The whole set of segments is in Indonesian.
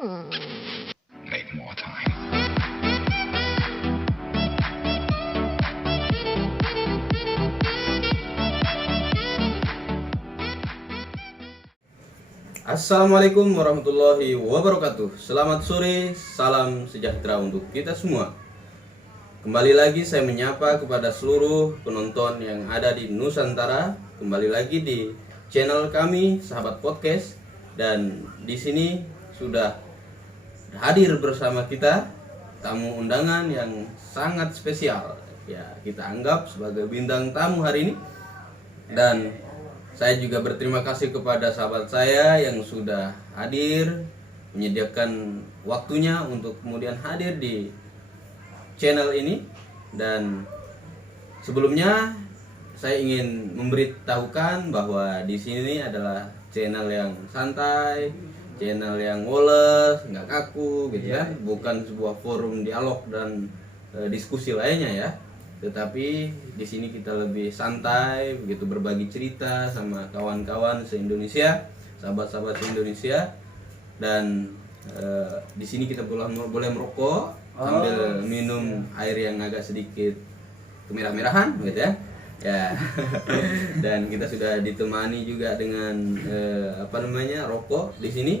Make more time. Assalamualaikum warahmatullahi wabarakatuh. Selamat sore, salam sejahtera untuk kita semua. Kembali lagi saya menyapa kepada seluruh penonton yang ada di Nusantara. Kembali lagi di channel kami Sahabat Podcast, dan di sini sudah hadir bersama kita tamu undangan yang sangat spesial. Ya, kita anggap sebagai bintang tamu hari ini. Dan saya juga berterima kasih kepada sahabat saya yang sudah hadir, menyediakan waktunya untuk kemudian hadir di channel ini. Dan sebelumnya saya ingin memberitahukan bahwa di sini adalah channel yang santai, channel yang woles, nggak kaku gitu ya, bukan sebuah forum dialog dan diskusi lainnya ya. Tetapi di sini kita lebih santai, begitu berbagi cerita sama kawan-kawan se-Indonesia, sahabat-sahabat se-Indonesia. Dan di sini kita boleh merokok sambil minum air yang agak sedikit kemerah-merahan, gitu ya. Ya. Dan kita sudah ditemani juga dengan rokok di sini.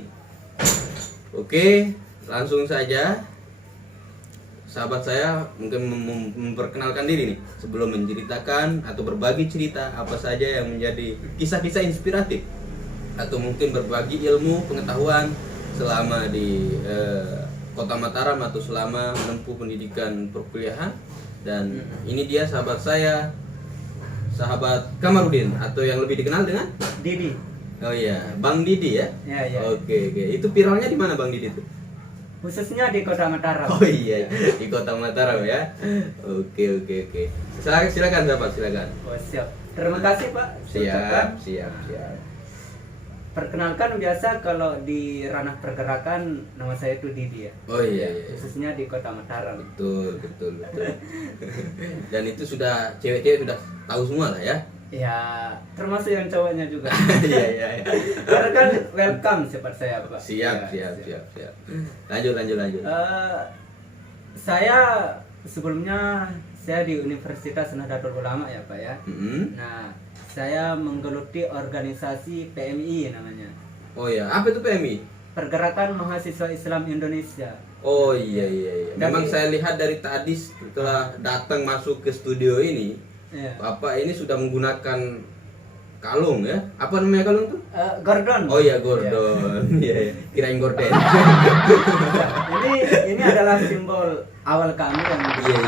Oke, langsung saja. Sahabat saya mungkin memperkenalkan diri nih sebelum menceritakan atau berbagi cerita apa saja yang menjadi kisah-kisah inspiratif atau mungkin berbagi ilmu pengetahuan selama di Kota Mataram atau selama menempuh pendidikan perkuliahan. Dan ini dia sahabat saya, sahabat Kamarudin atau yang lebih dikenal dengan Didi. Oh iya, Bang Didi ya. Ya. Oke. Itu viralnya di mana Bang Didi tuh? Khususnya di Kota Mataram. Oh iya, di Kota Mataram ya. Oke. Silakan sahabat, silakan. Oh, siap. Terima kasih Pak. Siap. Perkenalkan, biasa kalau di ranah pergerakan nama saya itu Didi ya. Oh iya. Khususnya di Kota Mataram. Betul. Dan itu sudah cewek-cewek sudah tahu semua lah ya. Ya, termasuk yang cowoknya juga. Iya. Karena kan welcome cepat saya Pak. Siap. Lanjut. Saya sebelumnya di Universitas Nahdlatul Ulama ya Pak ya. Nah, saya menggeluti organisasi PMI namanya. Oh iya, apa itu PMI? Pergerakan Mahasiswa Islam Indonesia. Oh iya. Memang saya lihat dari tadi setelah datang masuk ke studio ini, Bapak ini sudah menggunakan kalung ya. Apa namanya kalung tuh? Gordon. Oh iya, Gordon. Iya. Kirain gorden. Ini adalah simbol awal kami yang Iya.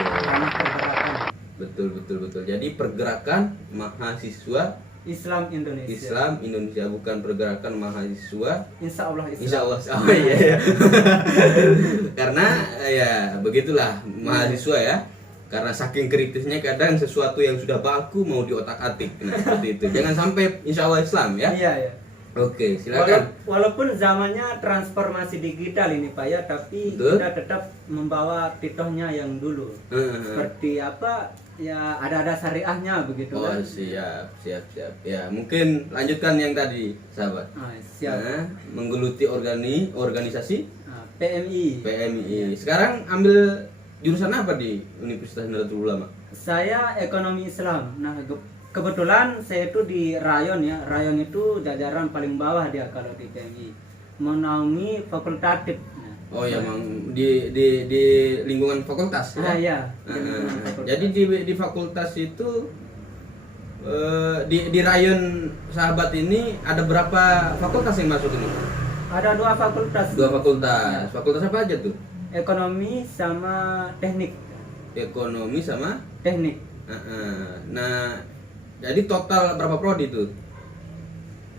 ranah pergerakan Betul. Jadi pergerakan mahasiswa Islam Indonesia. Bukan pergerakan mahasiswa Insya Allah. Oh iya. Karena ya begitulah mahasiswa ya. Karena saking kritisnya kadang sesuatu yang sudah baku mau diotak-atik. Nah, seperti itu. Jangan sampai insya Allah Islam ya. Iya. Oke, silakan. Walaupun zamannya transformasi digital ini Pak ya, tapi kita tetap membawa titohnya yang dulu. Seperti apa? Ya ada syariahnya begitu kan. Oh, siap. Ya, mungkin lanjutkan yang tadi, sahabat. Siap. Menggeluti organisasi PMI. Sekarang ambil jurusan apa di Universitas Nahdlatul Ulama? Saya ekonomi Islam. Nah, kebetulan saya itu di rayon ya. Rayon itu jajaran paling bawah dia kalau di PMI. Menaungi fakultatif. Oh ya, Mang, di lingkungan fakultas ya. Iya. Jadi di fakultas itu di rayon sahabat ini ada berapa fakultas yang masuk ini? Ada 2 fakultas. 2 fakultas. Fakultas apa aja tuh? Ekonomi sama teknik. Ekonomi sama Teknik. Nah, jadi total berapa prodi itu?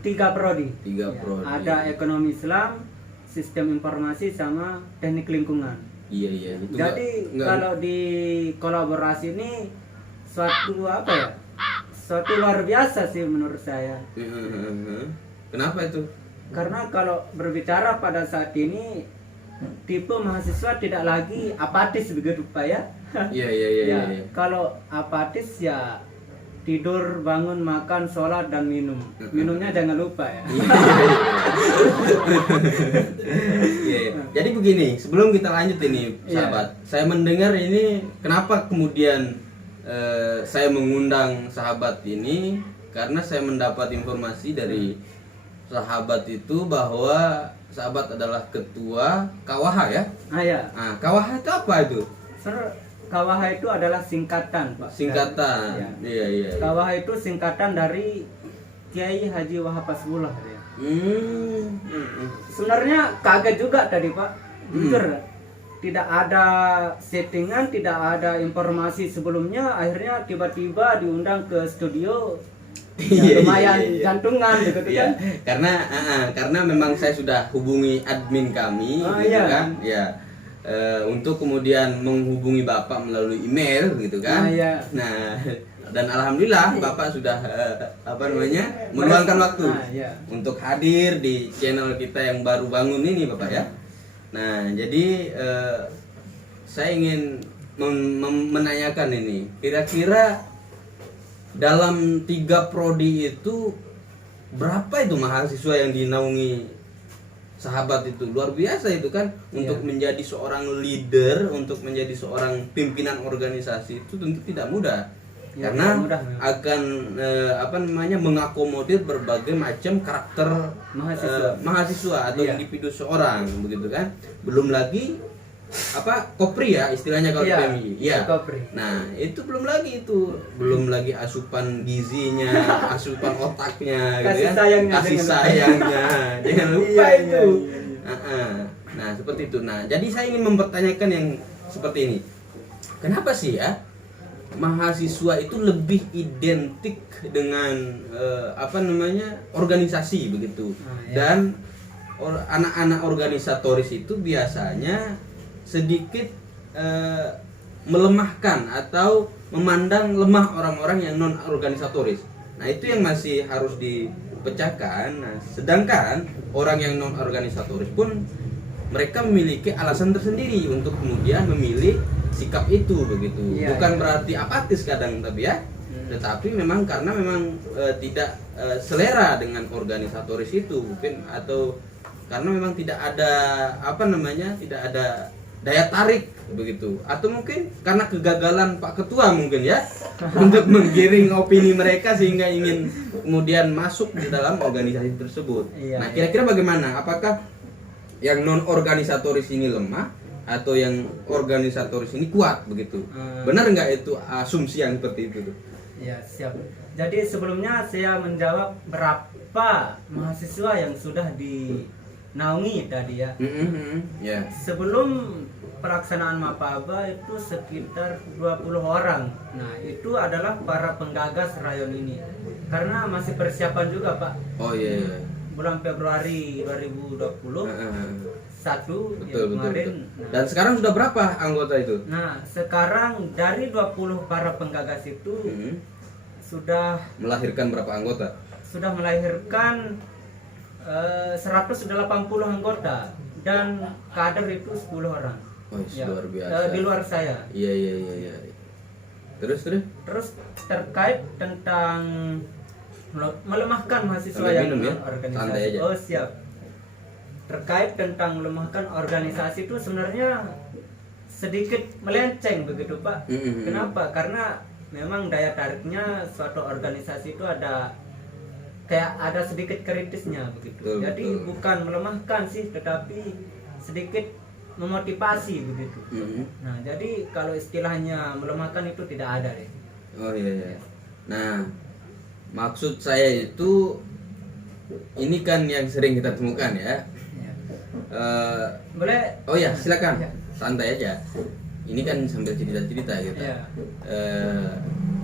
3 prodi. 3 prodi. Ada ekonomi Islam, sistem informasi sama teknik lingkungan. Iya. Itu jadi kalau di kolaborasi ini suatu luar biasa sih menurut saya. Kenapa itu? Karena kalau berbicara pada saat ini tipe mahasiswa tidak lagi apatis begitu Pak ya. Iya. Kalau apatis ya tidur, bangun, makan, sholat, dan minum. Minumnya jangan lupa ya. Jadi begini, sebelum kita lanjut ini sahabat, saya mendengar ini kenapa kemudian saya mengundang sahabat ini, karena saya mendapat informasi dari sahabat itu bahwa sahabat adalah ketua KWH ya. Nah, KWH itu apa itu? KWH itu adalah singkatan, Pak. Singkatan. Iya. KWH itu singkatan dari Kiai Haji Wahab Hasbullah ya. Sebenarnya kaget juga tadi, Pak. Jujur. Tidak ada settingan, tidak ada informasi sebelumnya, akhirnya tiba-tiba diundang ke studio. Lumayan jantungan gitu kan. Karena memang saya sudah hubungi admin kami gitu kan. Untuk kemudian menghubungi Bapak melalui email gitu kan. Nah, dan alhamdulillah Bapak sudah meluangkan waktu untuk hadir di channel kita yang baru bangun ini Bapak ya. Nah, jadi saya ingin menanyakan ini, kira-kira dalam 3 prodi itu berapa itu mahasiswa yang dinaungi sahabat itu? Luar biasa itu kan. Untuk menjadi seorang leader, untuk menjadi seorang pimpinan organisasi itu tentu tidak mudah. Karena akan mengakomodir berbagai macam karakter mahasiswa atau individu seorang begitu kan. Belum lagi kopri ya istilahnya kalau PMI. Nah, itu belum lagi asupan gizinya, asupan otaknya gitu kan. Kasih sayangnya. Jangan lupa itu. Nah, seperti itu. Nah, jadi saya ingin mempertanyakan yang seperti ini. Kenapa sih ya mahasiswa itu lebih identik dengan organisasi begitu? Dan anak-anak organisatoris itu biasanya sedikit melemahkan atau memandang lemah orang-orang yang non organisatoris. Nah, itu yang masih harus dipecahkan. Nah, sedangkan orang yang non organisatoris pun mereka memiliki alasan tersendiri untuk kemudian memilih sikap itu begitu. Bukan berarti apatis kadang tapi ya. Tetapi memang karena memang tidak selera dengan organisatoris itu mungkin, atau karena memang tidak ada tidak ada daya tarik begitu, atau mungkin karena kegagalan Pak Ketua mungkin ya untuk menggiring opini mereka sehingga ingin kemudian masuk di dalam organisasi tersebut. Nah, kira-kira bagaimana? Apakah yang non organisatoris ini lemah atau yang organisatoris ini kuat begitu? Benar nggak itu asumsi yang seperti itu tuh? Ya, siap. Jadi sebelumnya saya menjawab berapa mahasiswa yang sudah dinaungi tadi ya. Sebelum pelaksanaan Mapaba itu sekitar 20 orang. Nah, itu adalah para penggagas rayon ini. Karena masih persiapan juga, Pak. Bulan Februari 2020. Betul. Kemarin. Nah, dan sekarang sudah berapa anggota itu? Nah, sekarang dari 20 para penggagas itu sudah melahirkan berapa anggota? Sudah melahirkan 180 anggota dan kader itu 10 orang. Luar biasa. Di luar saya. Iya. Terus terkait tentang melemahkan mahasiswa yang organisasi. Siap. Terkait tentang melemahkan organisasi itu sebenarnya sedikit melenceng begitu, Pak. Kenapa? Karena memang daya tariknya suatu organisasi itu ada sedikit kritisnya begitu. Jadi bukan melemahkan sih, tetapi sedikit memotivasi begitu. Nah, jadi kalau istilahnya melemahkan itu tidak ada deh. Nah, maksud saya itu ini kan yang sering kita temukan ya. Boleh? Silakan. Santai aja. Ini kan sambil cerita-cerita gitu.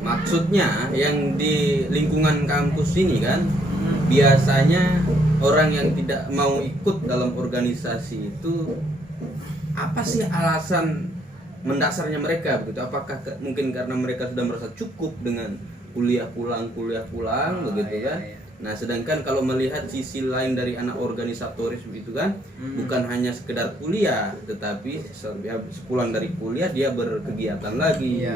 Maksudnya yang di lingkungan kampus ini kan biasanya orang yang tidak mau ikut dalam organisasi itu apa sih alasan mendasarnya mereka begitu? Apakah mungkin karena mereka sudah merasa cukup dengan kuliah pulang begitu kan? Nah, sedangkan kalau melihat sisi lain dari anak organisatoris itu kan, bukan hanya sekedar kuliah, tetapi sepulang dari kuliah dia berkegiatan lagi,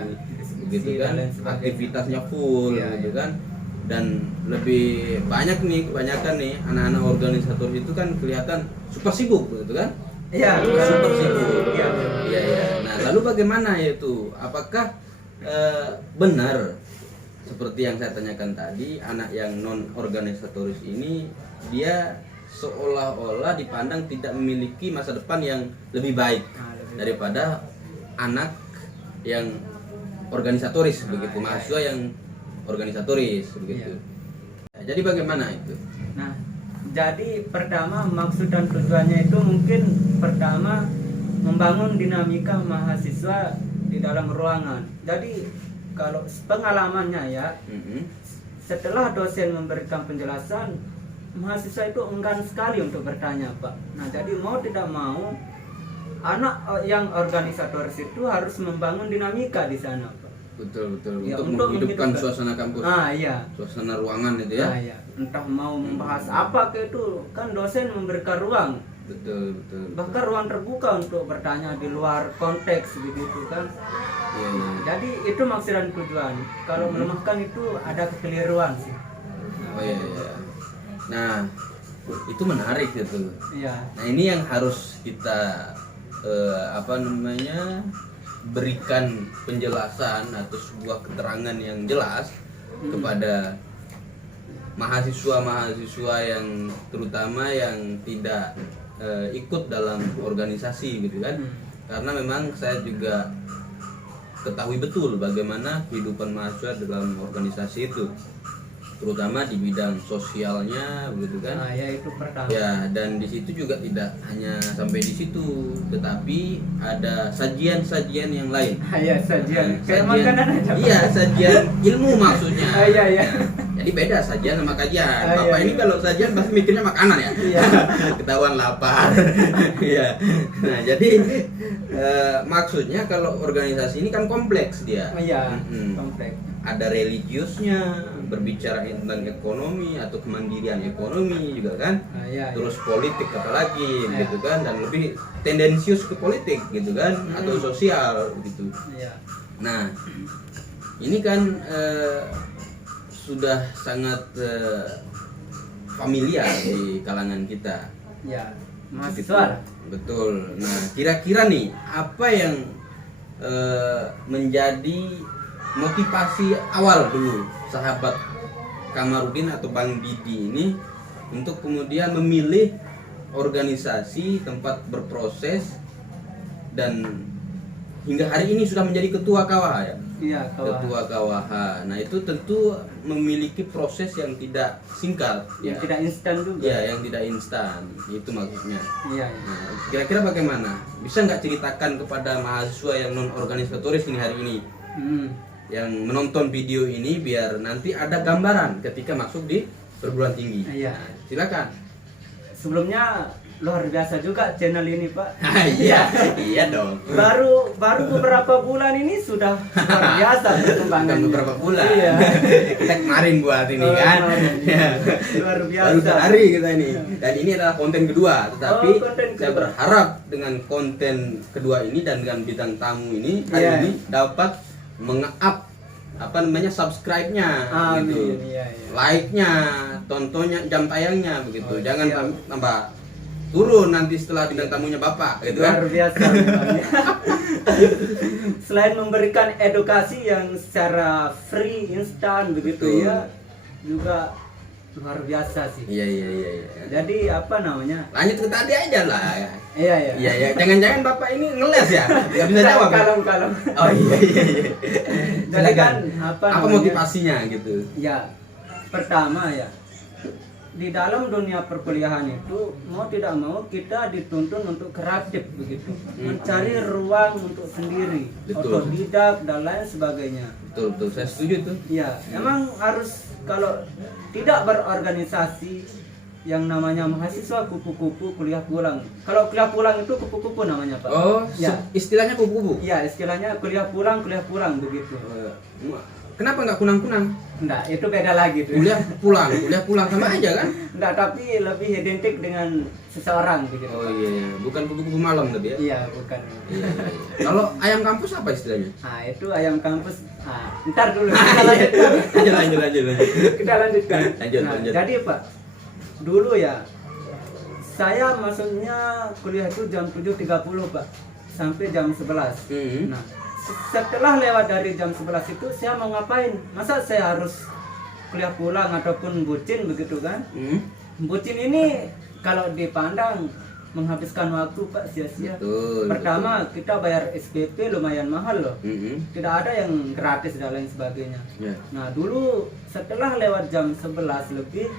begitu kan, aktivitasnya full, gitu kan. Dan lebih banyak nih, kebanyakan nih anak-anak organisatoris itu kan kelihatan super sibuk, gitu kan? Iya, super sibuk. Iya. Nah, lalu bagaimana itu? Apakah benar seperti yang saya tanyakan tadi, anak yang non organisatoris ini dia seolah-olah dipandang tidak memiliki masa depan yang lebih baik daripada anak yang organisatoris, begitu, mahasiswa yang organisatoris, begitu. Jadi bagaimana itu? Nah, jadi pertama maksud dan tujuannya itu mungkin pertama membangun dinamika mahasiswa di dalam ruangan. Jadi kalau pengalamannya ya, setelah dosen memberikan penjelasan, mahasiswa itu enggan sekali untuk bertanya, Pak. Nah, jadi mau tidak mau, anak yang organisatoris itu harus membangun dinamika di sana, Pak. Betul. Ya, untuk menghidupkan suasana kampus. Iya. Suasana ruangan itu ya. Iya. Entah mau membahas apa ke itu, kan dosen memberikan ruang. Betul. Bahkan ruang terbuka untuk bertanya di luar konteks begitu kan. Iya. Jadi itu maksud dan tujuan. Kalau melemahkan itu ada kekeliruan sih. Oh iya. Nah, itu menarik gitu. Iya. Nah, ini yang harus kita berikan penjelasan atau sebuah keterangan yang jelas kepada mahasiswa yang terutama yang tidak ikut dalam organisasi, gitu kan. Karena memang saya juga ketahui betul bagaimana kehidupan mahasiswa dalam organisasi itu, terutama di bidang sosialnya, begitu kan. Ya itu pertama. Ya, dan di situ juga tidak hanya sampai di situ, tetapi ada sajian-sajian yang lain. Iya, sajian. Kayak makanan aja. Iya, sajian ilmu maksudnya. Iya. Jadi beda sajian sama kajian. Bapak ini kalau sajian pasti mikirnya makanan ya. Iya. Ketahuan lapar. Iya. Nah, jadi maksudnya kalau organisasi ini kan kompleks dia. Iya, kompleks. Ada religiusnya, berbicara tentang ekonomi atau kemandirian ekonomi juga kan. Terus politik apalagi gitu kan, dan lebih tendensius ke politik gitu kan, atau sosial gitu. Nah, ini kan sudah sangat familiar di kalangan kita. Ya, mahasiswa. Betul. Nah, kira-kira nih apa yang menjadi motivasi awal dulu sahabat Kamarudin atau Bang Didi ini untuk kemudian memilih organisasi tempat berproses dan hingga hari ini sudah menjadi ketua KWH ya? Iya, ketua KWH. Nah, itu tentu memiliki proses yang tidak singkat, yang tidak instan juga. Ya, yang tidak instan. Itu maksudnya. Iya. Nah, kira-kira bagaimana? Bisa nggak ceritakan kepada mahasiswa yang non organisatoris ini hari ini? Yang menonton video ini biar nanti ada gambaran ketika masuk di perguruan tinggi. Iya. Nah, silakan. Sebelumnya luar biasa juga channel ini, Pak. Iya dong. Baru beberapa bulan ini sudah luar biasa perkembangannya. Beberapa bulan. Iya. Kita kemarin buat ini kan. Ya. Luar biasa. Baru sehari kita ini. Dan ini adalah konten kedua, tetapi saya berharap dengan konten kedua ini dan dengan bintang tamu ini hari ini dapat menge-up subscribe-nya gitu. Like-nya, tontonnya, jam tayangnya begitu. Jangan tambah turun nanti setelah bintang tamunya Bapak gitu kan. Luar biasa. Selain memberikan edukasi yang secara free, instan begitu. Ya, juga luar biasa sih. Iya. Jadi apa namanya? Lanjut ke tadi aja lah. Iya. Jangan-jangan Bapak ini ngeles ya? Gak bisa jawab. Kalem. Oh iya. Jadi kan apa motivasinya gitu? Ya, pertama ya, di dalam dunia perkuliahan itu mau tidak mau kita dituntun untuk kreatif begitu, mencari ruang untuk sendiri, otodidak dan lain sebagainya. Betul, saya setuju tuh. Ya, emang harus, kalau tidak berorganisasi yang namanya mahasiswa kupu-kupu kuliah pulang. Kalau kuliah pulang itu kupu-kupu namanya, Pak. Oh, ya. Istilahnya kupu-kupu. Iya, istilahnya kuliah pulang begitu. Kenapa nggak kunang-kunang? Enggak, itu beda lagi tuh. Kuliah pulang sama aja kan? Enggak, tapi lebih identik dengan seseorang begitu. Oh iya, bukan kupu-kupu malam tadi ya? Iya, bukan. Iya. Kalau ayam kampus apa istilahnya? Nah, itu ayam kampus. Ntar dulu. Lanjut. Kita lanjutkan. Lanjut. Jadi Pak, dulu ya, saya masuknya kuliah itu jam 7.30 Pak, sampai jam 11. Nah, setelah lewat dari jam 11 itu saya mau ngapain? Masa saya harus kuliah pulang ataupun bucin begitu kan? Bucin ini kalau dipandang menghabiskan waktu Pak, sia-sia. Pertama kita bayar SPP lumayan mahal loh. Tidak ada yang gratis dan lain sebagainya. Nah dulu setelah lewat jam 11 lebih,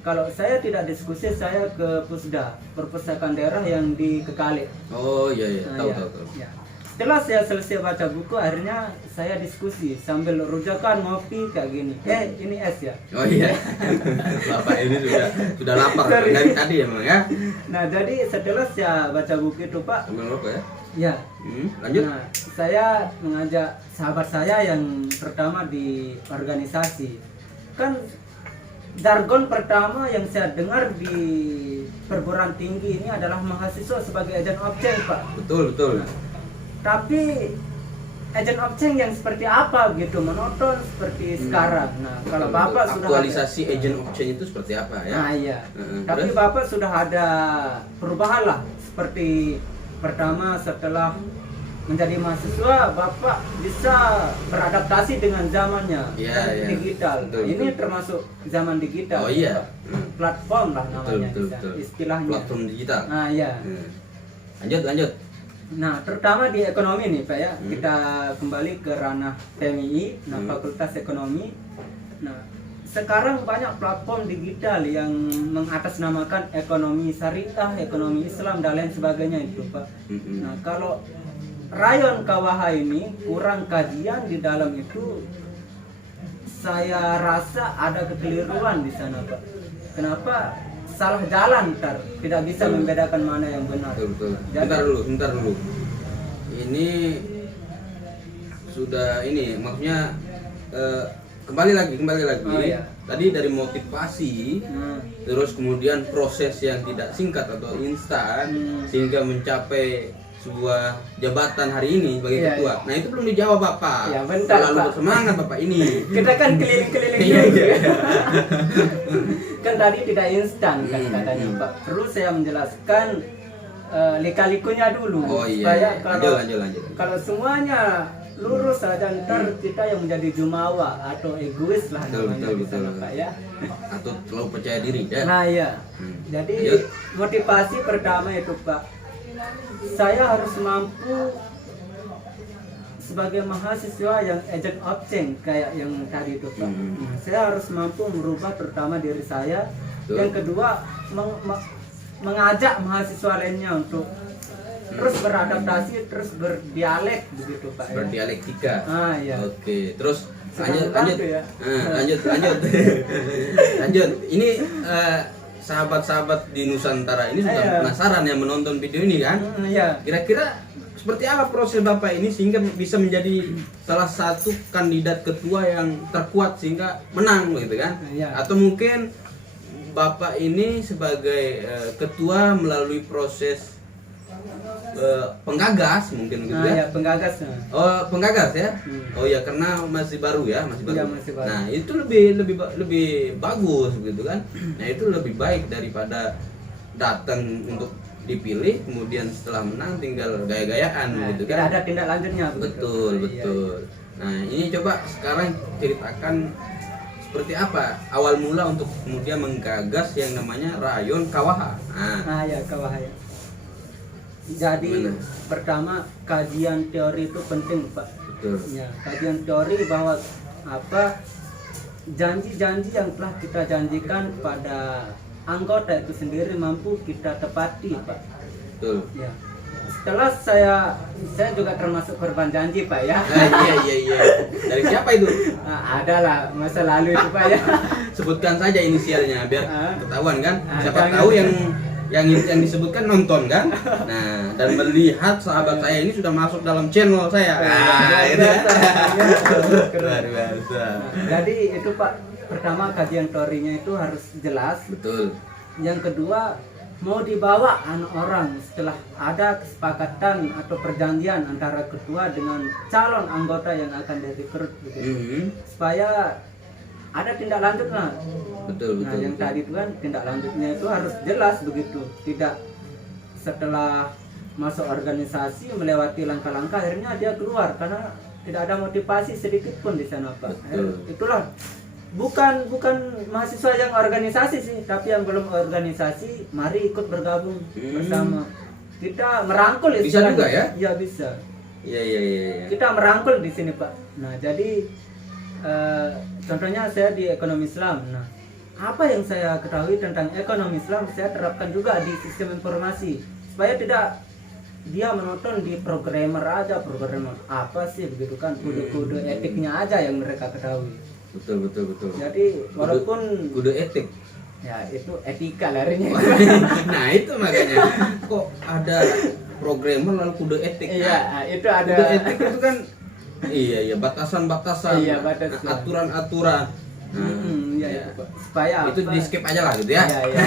kalau saya tidak diskusi, saya ke Pusda, perpustakaan daerah yang di Kekali. Oh iya, tahu. Ya. Setelah saya selesai baca buku, akhirnya saya diskusi sambil rujakan ngopi kayak gini. Ini es ya? Oh iya. Bapak ini sudah lapar dari tadi emang ya. Nah, jadi setelah saya baca buku itu Pak, sambil ngerokok ya? Ya. Lanjut. Nah, saya mengajak sahabat saya yang pertama di organisasi. Kan jargon pertama yang saya dengar di perguruan tinggi ini adalah mahasiswa sebagai agen objek Pak. Betul. Nah, tapi agent objek yang seperti apa gitu, monoton seperti sekarang. Nah, kalau Bapak sudah aktualisasi agent objek itu seperti apa ya? Nah, iya. Tapi terus? Bapak sudah ada perubahan lah, seperti pertama setelah menjadi mahasiswa Bapak bisa beradaptasi dengan zamannya, digital. Betul. Ini termasuk zaman digital. Oh iya. Platform lah namanya, betul. Istilahnya. Platform digital. Nah, iya. Lanjut. Nah, terutama di ekonomi nih Pak ya, kita kembali ke ranah PMI, Fakultas Ekonomi. Nah, sekarang banyak platform digital yang mengatasnamakan ekonomi syariah, ekonomi Islam dan lain sebagainya itu Pak. Nah, kalau rayon KWH ini kurang kajian di dalam itu, saya rasa ada kekeliruan di sana Pak. Kenapa? Salah jalan tidak bisa membedakan mana yang benar. Betul. Bentar dulu. Ini sudah maksudnya kembali lagi. Oh, iya. Tadi dari motivasi, terus kemudian proses yang tidak singkat atau instan sehingga mencapai sebuah jabatan hari ini sebagai ketua. Nah itu belum dijawab Bapak. Ya, bentar, Terlalu Pak. bersemangat Bapak ini. Kita kan keliling-keliling dulu. Kan tadi tidak instan kan katanya Pak. Perlu saya menjelaskan lika-likunya dulu. Oh iya. Supaya Lanjut. kalau semuanya lurus saja, ntar kita yang menjadi jumawa atau egois lah namanya di sana Pak ya. Atau terlalu percaya diri ya. Nah ya. Jadi motivasi pertama itu Pak, saya harus mampu sebagai mahasiswa yang agent objek kayak yang tadi itu Pak. Saya harus mampu merubah pertama diri saya. Yang kedua mengajak mahasiswa lainnya untuk terus beradaptasi, terus berdialek begitu Pak. Berdialektika. Iya. Oke, terus lanjut. Ya. Lanjut. Ini sahabat-sahabat di Nusantara ini sudah penasaran yang menonton video ini kan? Iya. Kira-kira seperti apa proses Bapak ini sehingga bisa menjadi salah satu kandidat ketua yang terkuat sehingga menang gitu kan? Atau mungkin Bapak ini sebagai ketua melalui proses penggagas mungkin gitu ya? Penggagas. Oh, penggagas ya? Oh ya, karena masih baru ya, masih baru. Ya, masih baru. Nah, itu lebih bagus gitu kan. Nah, itu lebih baik daripada datang untuk dipilih kemudian setelah menang tinggal gaya-gayaan gitu kan. Tidak ada tindak lanjutnya. Betul. Nah, ini coba sekarang ceritakan seperti apa awal mula untuk kemudian menggagas yang namanya rayon KWH. Ya, KWH ya. Jadi pertama kajian teori itu penting Pak. Betul. Ya, kajian teori bahwa janji-janji yang telah kita janjikan pada anggota itu sendiri mampu kita tepati Pak. Betul. Ya. Setelah saya juga termasuk korban janji Pak ya. Iya. Dari siapa itu? Adalah masa lalu itu Pak ya. Sebutkan saja inisialnya biar ketahuan kan. Siapa jangan. tahu yang yang disebutkan nonton kan. Nah, dan melihat sahabat saya ini sudah masuk dalam channel saya. Nah, itu luar biasa. Jadi itu Pak, pertama kajian teorinya itu harus jelas. Betul. Yang kedua, mau dibawa orang setelah ada kesepakatan atau perjanjian antara ketua dengan calon anggota yang akan direkrut begitu. Supaya ada tindak lanjut lah. Betul. Nah, yang tadi itu kan tindak lanjutnya itu harus jelas begitu. Tidak setelah masuk organisasi melewati langkah-langkah akhirnya dia keluar karena tidak ada motivasi sedikit pun di sana Pak. Itulah bukan mahasiswa yang organisasi sih, tapi yang belum organisasi mari ikut bergabung bersama. Kita merangkul bisa juga ya? Iya bisa. Iya. Kita merangkul di sini Pak. Nah jadi contohnya saya di ekonomi Islam. Nah apa yang saya ketahui tentang ekonomi Islam saya terapkan juga di sistem informasi supaya tidak dia menonton di programmer apa sih begitu kan, kode-kode etiknya aja yang mereka ketahui. Betul. Jadi walaupun kudu etik, ya itu etika larinya. Nah itu makanya kok ada programmer lalu kudu etik. Iya, itu ada. Kudu etik itu kan iya batasan-batasan, iya, batasan. aturan-aturan. Iya. Supaya itu di skip aja lah gitu ya. Iya.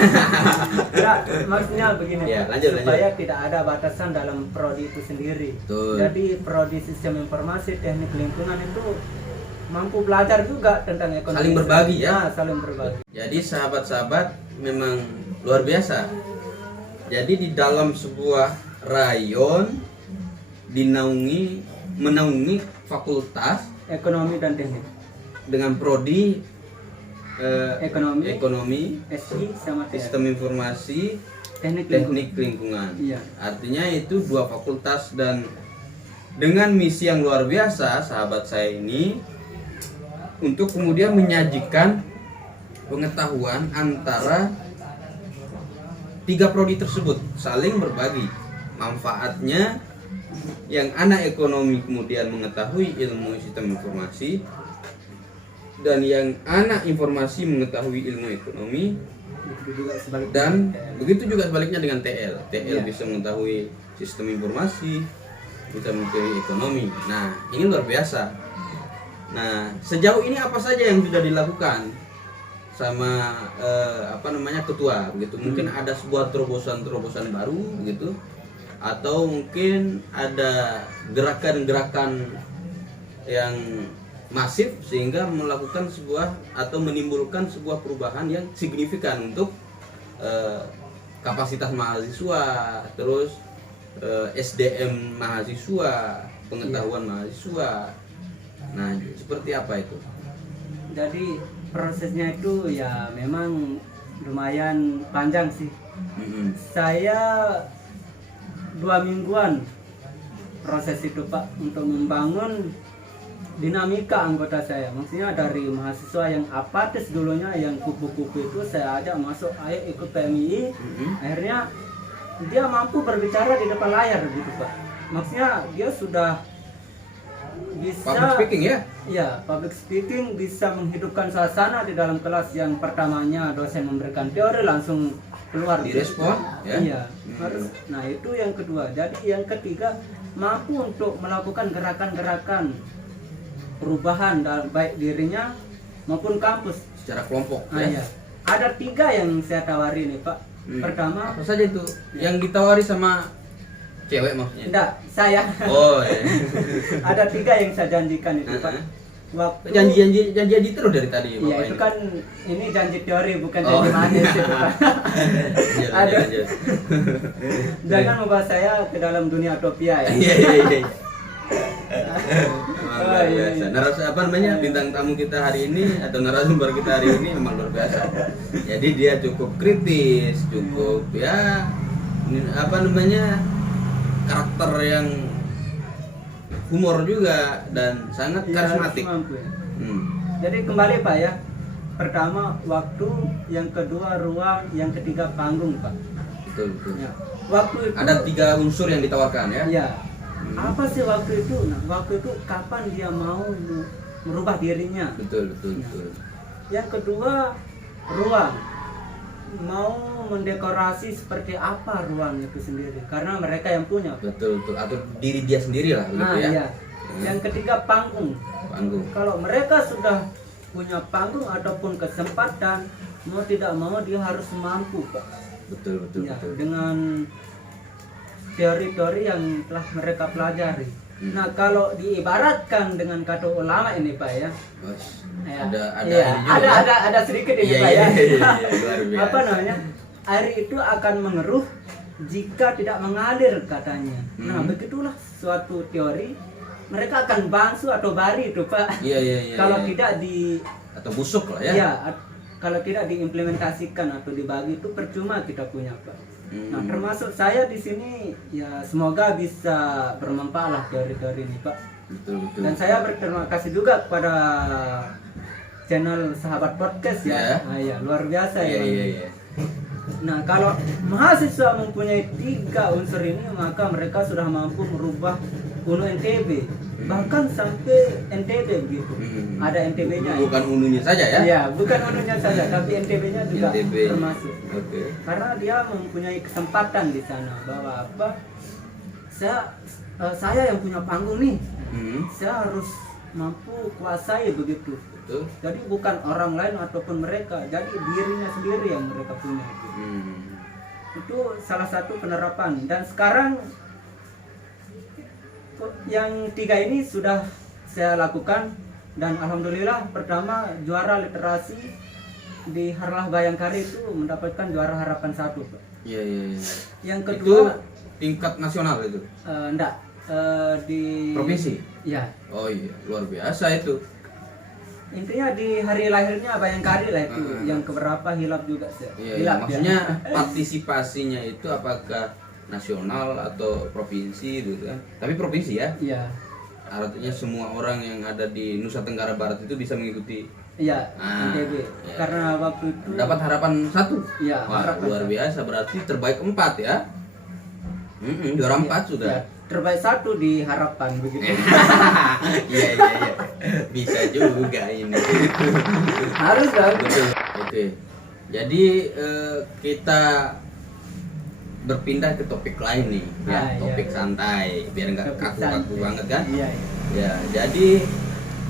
Nah, maksudnya begini, ya, lanjut. Supaya tidak ada batasan dalam prodi itu sendiri. Betul. Jadi prodi sistem informasi teknik lingkungan itu mampu belajar juga tentang ekonomi. Saling berbagi ya. Nah, saling berbagi. Jadi sahabat-sahabat memang luar biasa. Jadi di dalam sebuah rayon menaungi fakultas ekonomi dan teknik dengan prodi ekonomi, SI sama sistem informasi, teknik lingkungan. Iya. Artinya itu dua fakultas dan dengan misi yang luar biasa sahabat saya ini untuk kemudian menyajikan pengetahuan antara tiga prodi tersebut, saling berbagi manfaatnya. Yang anak ekonomi kemudian mengetahui ilmu sistem informasi dan yang anak informasi mengetahui ilmu ekonomi, dan begitu juga sebaliknya dengan TL. TL bisa mengetahui sistem informasi, bisa mengetahui ekonomi. Nah, ini luar biasa. Nah, sejauh ini apa saja yang sudah dilakukan sama ketua begitu? Mungkin ada sebuah terobosan baru begitu, atau mungkin ada gerakan-gerakan yang masif sehingga melakukan sebuah atau menimbulkan sebuah perubahan yang signifikan untuk kapasitas mahasiswa, terus SDM mahasiswa, pengetahuan mahasiswa. Nah, seperti apa itu? Jadi prosesnya itu ya memang lumayan panjang sih. Saya 2 mingguan proses itu Pak untuk membangun dinamika anggota saya. Maksudnya dari mahasiswa yang apatis dulunya, yang kupu-kupu itu saya ajak masuk, ayo ikut PMI. Akhirnya dia mampu berbicara di depan layar gitu Pak. Maksudnya dia sudah bisa public speaking ya? Iya, public speaking, bisa menghidupkan suasana di dalam kelas. Yang pertamanya dosen memberikan teori langsung keluar direspon ya? Iya. Nah itu yang kedua. Jadi yang ketiga mampu untuk melakukan gerakan-gerakan perubahan dalam baik dirinya maupun kampus secara kelompok ya? Iya. Ada 3 yang saya tawari nih Pak. Pertama apa saja itu yang ditawari sama cewek maksudnya? Enggak, saya. Oh iya. Ada 3 yang saya janjikan itu Pak. Waktu janji terus dari tadi Bapak. Iya, itu kan ini janji teori bukan janji manis itu Pak. Ada. Jangan membawa saya ke dalam dunia utopia ya. Iya. Luar biasa. Bintang tamu kita hari ini atau narasumber kita hari ini memang luar biasa. Jadi dia cukup kritis, cukup karakter yang humor juga dan sangat karismatik. Jadi kembali Pak ya. Pertama waktu, yang kedua ruang, yang ketiga panggung Pak. Betul. Ya. Waktu itu ada 3 unsur yang ditawarkan ya. Iya. Apa sih waktu itu? Nah, waktu itu kapan dia mau merubah dirinya? Betul. Yang kedua ruang. mau mendekorasi seperti apa ruang itu sendiri, karena mereka yang punya. Betul, atau diri dia sendiri lah gitu ya. Iya. Yang ketiga panggung. Kalau mereka sudah punya panggung ataupun kesempatan, mau tidak mau dia harus mampu, Pak. Betul. Dengan teori-teori yang telah mereka pelajari. Nah, kalau diibaratkan dengan kata ulama ini, Pak ya. Ada sedikit ini, Pak ya. Apa namanya? Air itu akan mengeruh jika tidak mengalir katanya. Nah, begitulah suatu teori. Mereka akan bangsu atau bari itu, Pak. Iya. Kalau tidak atau busuk lah ya. Iya, kalau tidak diimplementasikan atau dibagi itu percuma kita punya, Pak. Nah, termasuk saya di sini ya, semoga bisa bermanfaat lah teori-teori ini, Pak. Betul. Dan saya berterima kasih juga kepada channel Sahabat Podcast ya. Nah, ya, luar biasa ya. Iya. Nah, kalau mahasiswa mempunyai 3 unsur ini, maka mereka sudah mampu merubah UNU NTB, bahkan sampai NTB begitu. Ada NTB-nya. Bukan UNU-nya saja ya? Iya, bukan UNU-nya saja, tapi NTB-nya juga termasuk. Okay. Karena dia mempunyai kesempatan di sana bahwa apa? Saya yang punya panggung nih, saya harus mampu kuasai begitu. Betul. Jadi bukan orang lain ataupun mereka, jadi dirinya sendiri yang mereka punya. Itu salah satu penerapan. Dan sekarang yang 3 ini sudah saya lakukan, dan alhamdulillah pertama juara literasi di Harlah Bayangkari itu mendapatkan juara harapan 1, Pak. Iya. Yang kedua itu tingkat nasional itu? Enggak, di provinsi. Iya. Oh iya, luar biasa itu. Intinya di hari lahirnya Bayangkari lah itu, yang keberapa hilap juga sih. Iya, maksudnya partisipasinya itu apakah nasional atau provinsi gitu kan? Tapi provinsi ya? Iya. Artinya semua orang yang ada di Nusa Tenggara Barat itu bisa mengikuti. Iya, NTB. Iya. Karena waktu itu dapat harapan 1. Iya. Wah, luar biasa, berarti terbaik 4 ya? Juara 4 sudah. Ya, terbaik 1 di harapan begitu. Iya. Bisa juga ini. Harus dong. Betul. Oke. Jadi kita berpindah ke topik lain nih, topik santai, biar nggak kaku-kaku banget kan? Iya. Ya, jadi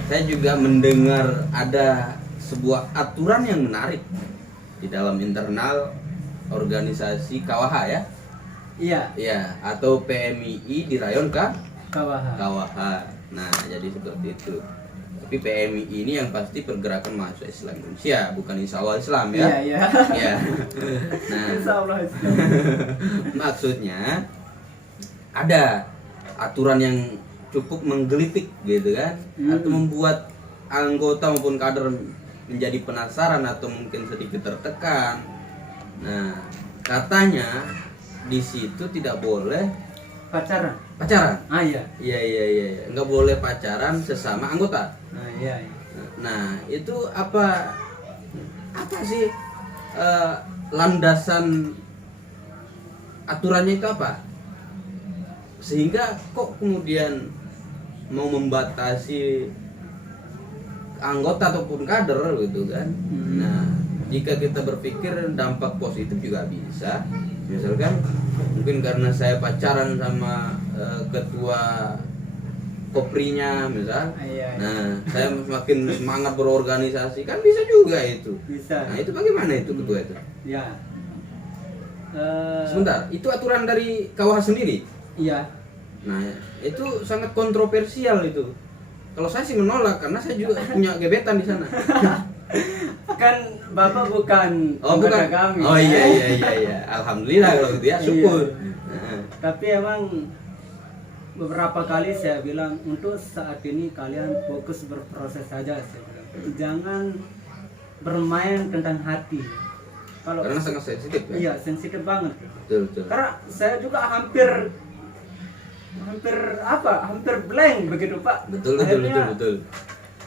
saya juga mendengar ada sebuah aturan yang menarik di dalam internal organisasi KWH ya? Iya, atau PMII di rayon KWH. Nah, jadi seperti itu. Tapi PMII ini yang pasti pergerakan mahasiswa Islam Indonesia, bukan Insya Allah Islam ya? Iya. Nah, Insya Allah Islam. Maksudnya ada aturan yang cukup menggelitik gitu kan, atau membuat anggota maupun kader menjadi penasaran atau mungkin sedikit tertekan. Nah, katanya di situ tidak boleh pacaran. Iya. Nggak boleh pacaran sesama anggota. Iya. Nah, itu apa sih landasan aturannya itu apa? Sehingga kok kemudian mau membatasi anggota ataupun kader gitu kan? Nah, jika kita berpikir dampak positif juga bisa. Misalkan mungkin karena saya pacaran sama ketua koprinya misal, nah saya semakin semangat berorganisasi, kan bisa juga itu. Bisa. Nah, itu bagaimana itu ketua itu? Ya. Sebentar, itu aturan dari KWH sendiri? Iya. Nah, itu sangat kontroversial itu. Kalau saya sih menolak karena saya juga punya gebetan di sana. Kan Bapak bukan bukan kami. Oh iya. Alhamdulillah kalau gitu ya, syukur. Iya. Tapi emang beberapa kali saya bilang untuk saat ini kalian fokus berproses saja, saya bilang. Jangan bermain tentang hati. Karena sangat sensitif ya? Iya, sensitif banget. Betul. Karena saya juga hampir blank begitu, Pak. Betul.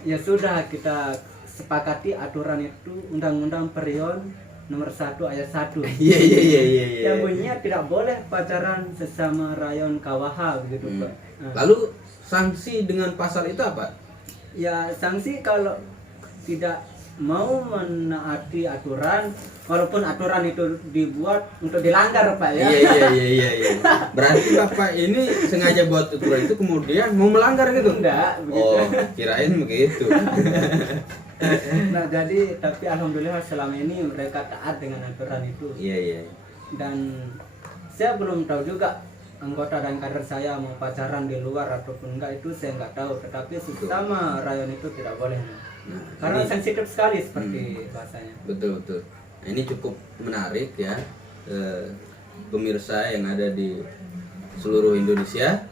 Ya sudah, kita sepakati aturan itu Undang-Undang Perion nomor 1 ayat 1. Iya. Yang bunyinya tidak boleh pacaran sesama rayon KWH begitu, Pak. Lalu sanksi dengan pasal itu apa? Ya sanksi kalau tidak mau menaati aturan, walaupun aturan itu dibuat untuk dilanggar Pak ya. Iya. Berarti Bapak ini sengaja buat aturan itu kemudian mau melanggar gitu? Enggak, begitu. Oh, kirain begitu. Nah jadi tapi alhamdulillah selama ini mereka taat dengan aturan itu. Iya. Dan saya belum tahu juga anggota dan kader saya mau pacaran di luar ataupun enggak, itu saya enggak tahu, tetapi terutama rayon itu tidak boleh. Nah, karena ini, sensitif sekali seperti bahasanya. Betul. Nah, ini cukup menarik ya, pemirsa yang ada di seluruh Indonesia.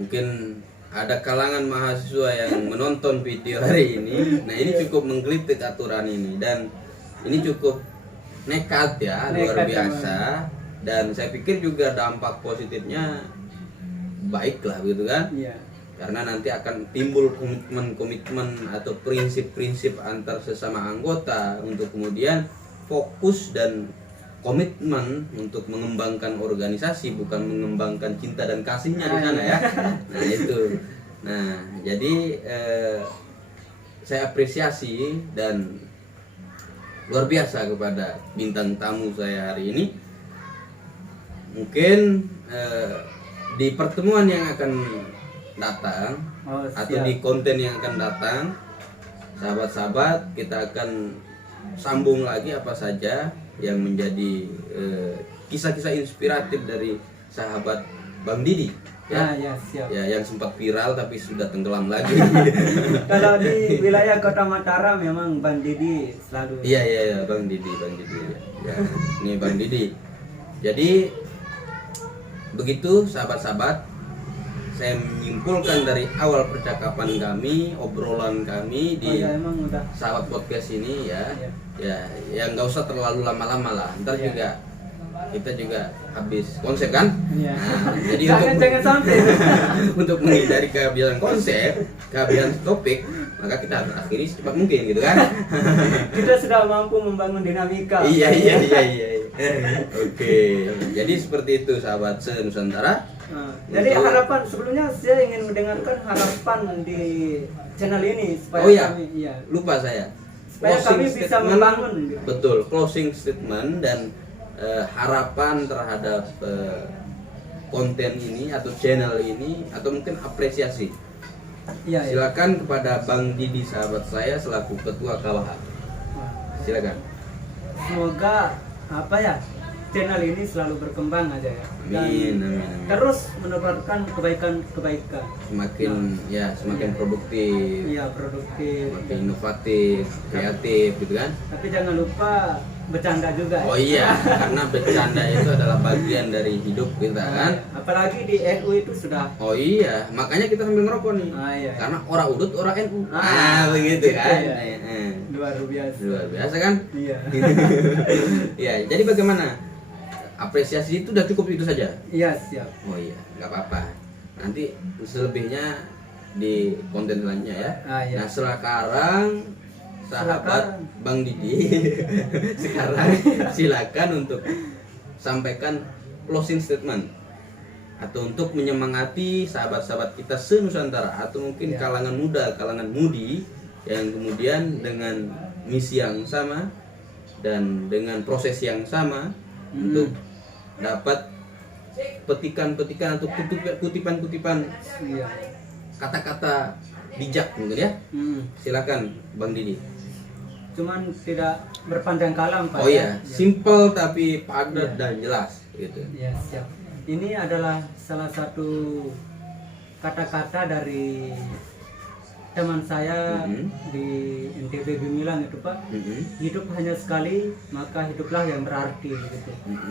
Mungkin ada kalangan mahasiswa yang menonton video hari ini. Nah, ini cukup menggelitik aturan ini dan ini cukup nekat ya, luar biasa. Dan saya pikir juga dampak positifnya baik lah gitu kan. Iya. Karena nanti akan timbul komitmen atau prinsip-prinsip antar sesama anggota untuk kemudian fokus dan komitmen untuk mengembangkan organisasi, bukan mengembangkan cinta dan kasihnya di sana ya. Nah itu. Nah jadi saya apresiasi dan luar biasa kepada bintang tamu saya hari ini. Mungkin di pertemuan yang akan datang atau di konten yang akan datang, sahabat-sahabat, kita akan sambung lagi apa saja yang menjadi kisah-kisah inspiratif dari sahabat Bang Didi ya, siap. Ya, yang sempat viral tapi sudah tenggelam lagi. Kalau di wilayah Kota Mataram memang Bang Didi selalu. Iya, Bang Didi ya. Ini Bang Didi. Jadi begitu sahabat-sahabat, saya menyimpulkan dari awal percakapan kami, obrolan kami di emang udah. Sahabat Podcast ini ya nggak usah terlalu lama-lama lah, ntar juga kita juga habis konsep kan. Nah, jadi jangan sampai untuk menghindari kehabisan konsep, kehabisan topik, maka kita harus akhiri secepat mungkin gitu kan. Kita sudah mampu membangun dinamika. Iya. Oke, jadi seperti itu sahabat se-Nusantara. Jadi harapan sebelumnya saya ingin mendengarkan harapan di channel ini supaya kami lupa saya. Supaya kami bisa membangun. Betul, closing statement dan harapan terhadap konten ini atau channel ini atau mungkin apresiasi. Silakan kepada Bang Didi sahabat saya selaku ketua KWH. Silakan. Semoga channel ini selalu berkembang aja ya. Amin. Terus menebarkan kebaikan. Semakin produktif. Iya, produktif. Semakin inovatif, kreatif gitu kan. Tapi jangan lupa bercanda juga. Oh iya, karena bercanda itu adalah bagian dari hidup kita kan. Apalagi di NU itu sudah. Oh iya, makanya kita sambil ngerokok nih. Karena orang udut, orang NU. Begitu kan. Luar biasa kan? Iya. Iya, jadi bagaimana? Apresiasi itu udah cukup itu saja? Iya, siap. Oh iya, nggak apa-apa. Nanti selebihnya di konten selanjutnya ya. Nah sekarang sahabat Bang Didi sekarang silakan untuk sampaikan closing statement atau untuk menyemangati sahabat-sahabat kita se-Nusantara atau mungkin kalangan muda, kalangan mudi yang kemudian dengan misi yang sama dan dengan proses yang sama untuk dapat petikan-petikan atau kutipan-kutipan kata-kata bijak mungkin ya. Silakan Bang Didi. Cuman tidak berpanjang kalam Pak. Oh iya, simple tapi padat dan jelas gitu. Ya, siap. Ini adalah salah satu kata-kata dari teman saya di NTB Bimilan itu Pak. Hidup hanya sekali, maka hiduplah yang berarti gitu.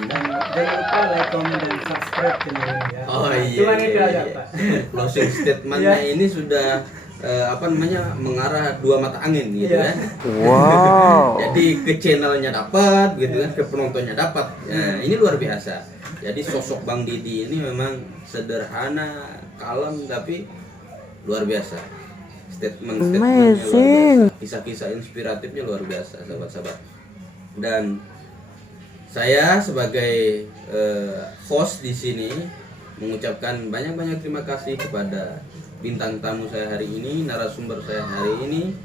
Dan jangan lupa like, comment, dan subscribe channel ini ya. Oh iya. Cuma itu aja Pak. Closing statementnya ini sudah mengarah dua mata angin gitu kan. Wow. Jadi ke channelnya dapat gitu kan, ke penontonnya dapat. Nah, ini luar biasa. Jadi sosok Bang Didi ini memang sederhana, kalem tapi luar biasa. Statement-statementnya luar biasa. Kisah-kisah inspiratifnya luar biasa, sahabat-sahabat. Dan saya sebagai host di sini mengucapkan banyak-banyak terima kasih kepada bintang tamu saya hari ini, narasumber saya hari ini,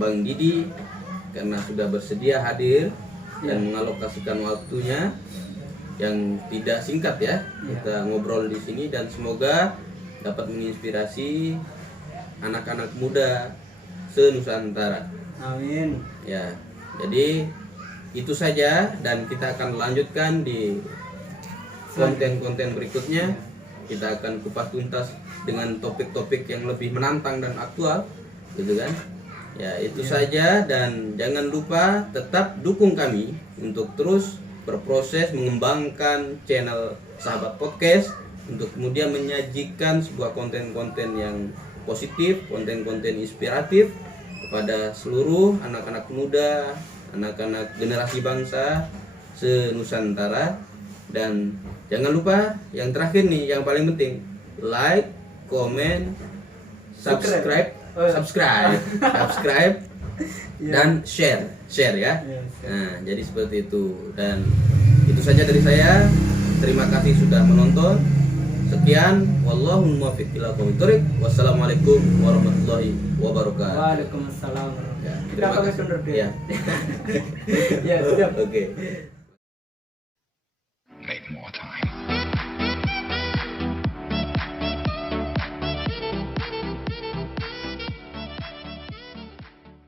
Bang Didi, karena sudah bersedia hadir dan mengalokasikan waktunya yang tidak singkat ya. Kita ngobrol di sini dan semoga dapat menginspirasi anak-anak muda se-Nusantara. Amin. Ya, jadi itu saja dan kita akan lanjutkan di konten-konten berikutnya. Kita akan kupas tuntas dengan topik-topik yang lebih menantang dan aktual, gitu kan? Ya, itu saja dan jangan lupa tetap dukung kami untuk terus berproses mengembangkan channel Sahabat Podcast untuk kemudian menyajikan sebuah konten-konten yang positif, konten-konten inspiratif kepada seluruh anak-anak muda, anak-anak generasi bangsa se-Nusantara. Dan jangan lupa yang terakhir nih, yang paling penting, like, comment, subscribe, dan share ya. Nah, jadi seperti itu. Dan itu saja dari saya. Terima kasih sudah menonton. Sekian, wallahu muwaffiq ila aqwamit thoriq. Wassalamualaikum warahmatullahi wabarakatuh. Waalaikumsalam. Ya, Kita pakai kasih. sundur Ya. ya, siap. Oke.